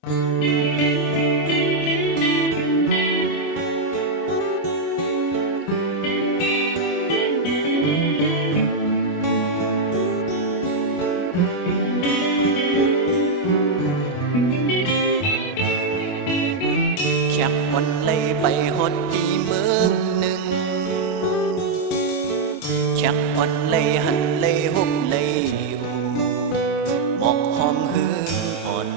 แคบวันเลยไปฮอดปีเมืองหนึ่งแคบวันเลยหันเลยหุบเลยอูหมอกหอมหืนอ่อน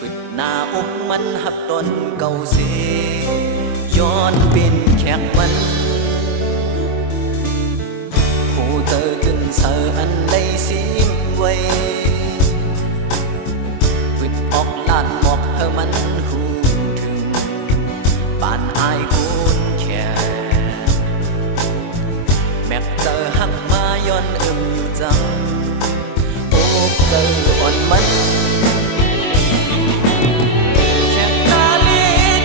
ปึดหน้าอกมันหับตนเก่าเสย้อนเป็นแคบมันผู้เจอจนเธออันเลยสิ้นไว้ออกลานหมอกเธอมันหูถึงบ้านอายคูนแค่แม็กเจอหักมาย้อนอยู่จังโอ้เจออ่อนมันแค่ตาเล็ก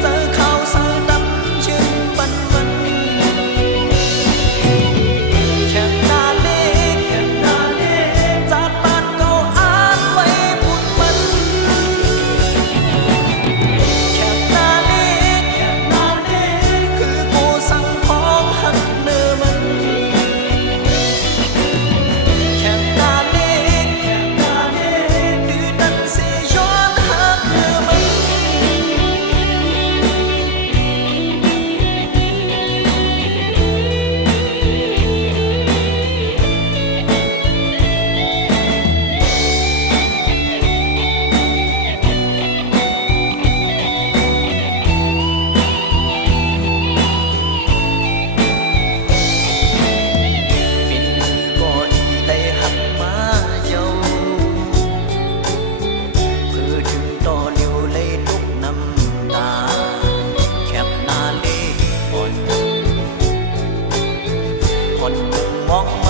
เจอข้าวสารดำชื่นปันมันแค่ตาเล็กจากบ้านเก่าอ่านไว้บุญมันแค่ตาเล็กคือกูสั่งพ้องหักเนื้อมันแค่ตาเล็กดื้อดันเสียย้อนหักเนื้อมันเป็นมือบ่ดีได้หักมาเยาเพื่อถึงต่อเลี้ยวเลยทุกน้ำตาแคบหน้าเล็กอ่อนมุมมอง